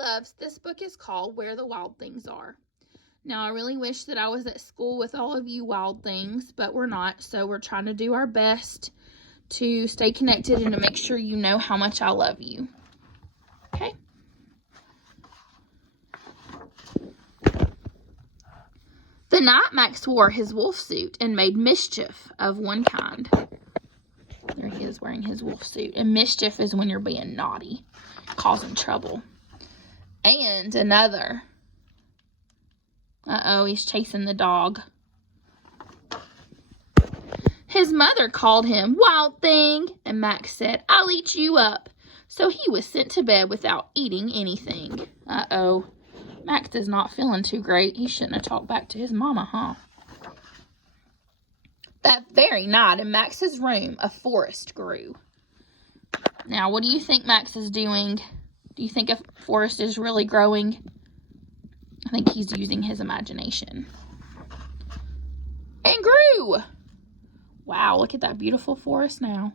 loves, this book is called Where the Wild Things Are. Now, I really wish that I was at school with all of you wild things, but we're not, so we're trying to do our best to stay connected and to make sure you know how much I love you. Okay? The night Max wore his wolf suit and made mischief of one kind. There he is wearing his wolf suit. And mischief is when you're being naughty, causing trouble. And another. Uh-oh, he's chasing the dog. His mother called him Wild Thing, and Max said, I'll eat you up. So he was sent to bed without eating anything. Uh-oh. Max is not feeling too great. He shouldn't have talked back to his mama, huh? That very night in Max's room, a forest grew. Now, what do you think Max is doing? Do you think a forest is really growing? I think he's using his imagination. And grew! Wow, look at that beautiful forest now.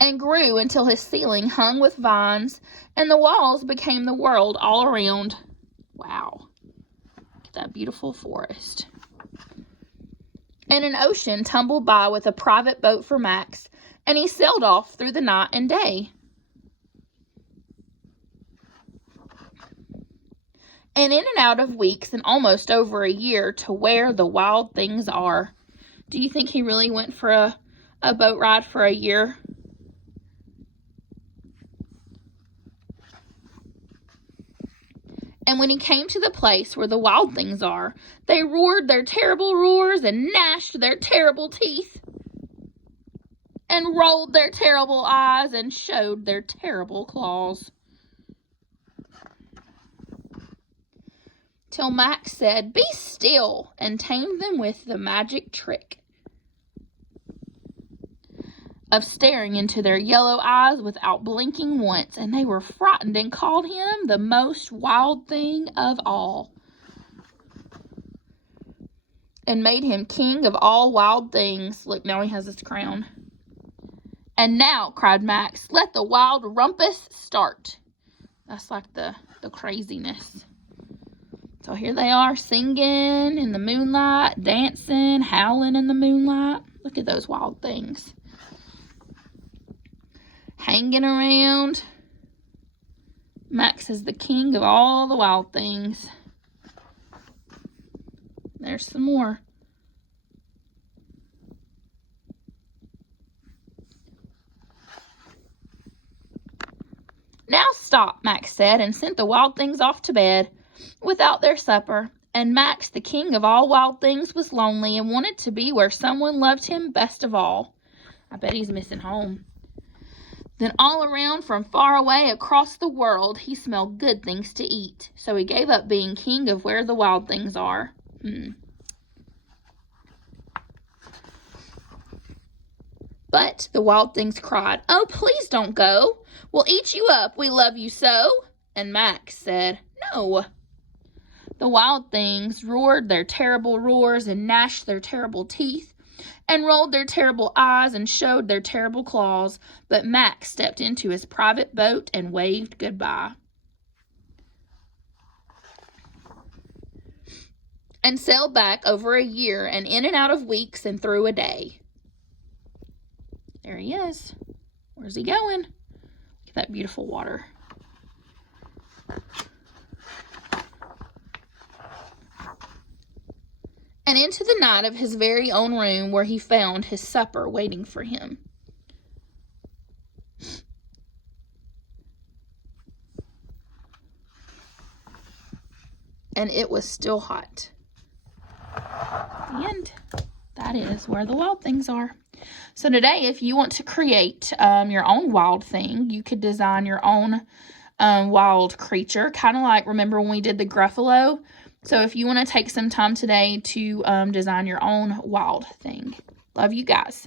And grew until his ceiling hung with vines, and the walls became the world all around. Wow. Look at that beautiful forest. And an ocean tumbled by with a private boat for Max, and he sailed off through the night and day. And in and out of weeks and almost over a year to where the wild things are. Do you think he really went for a boat ride for a year? And when he came to the place where the wild things are, they roared their terrible roars and gnashed their terrible teeth and rolled their terrible eyes and showed their terrible claws. Till Max said, Be still, and tamed them with the magic trick of staring into their yellow eyes without blinking once, and they were frightened and called him the most wild thing of all, and made him king of all wild things. Look, now he has his crown. And now, cried Max, let the wild rumpus start. That's like the craziness. So here they are singing in the moonlight, dancing, howling in the moonlight. Look at those wild things. Hanging around. Max is the king of all the wild things. There's some more. Now stop, Max said, and sent the wild things off to bed without their supper. And Max, the king of all wild things, was lonely and wanted to be where someone loved him best of all. I bet he's missing home. Then all around from far away across the world, he smelled good things to eat. So he gave up being king of where the wild things are. But the wild things cried, Oh, please don't go. We'll eat you up. We love you so. And Max said, No. The wild things roared their terrible roars and gnashed their terrible teeth and rolled their terrible eyes and showed their terrible claws, but Max stepped into his private boat and waved goodbye. And sailed back over a year and in and out of weeks and through a day. There he is. Where's he going? Look at that beautiful water. And into the night of his very own room where he found his supper waiting for him. And it was still hot. The end. That is where the wild things are. So today, if you want to create your own wild thing, you could design your own wild creature. Kind of like, remember when we did the Gruffalo? So if you want to take some time today to design your own wild thing. Love you guys.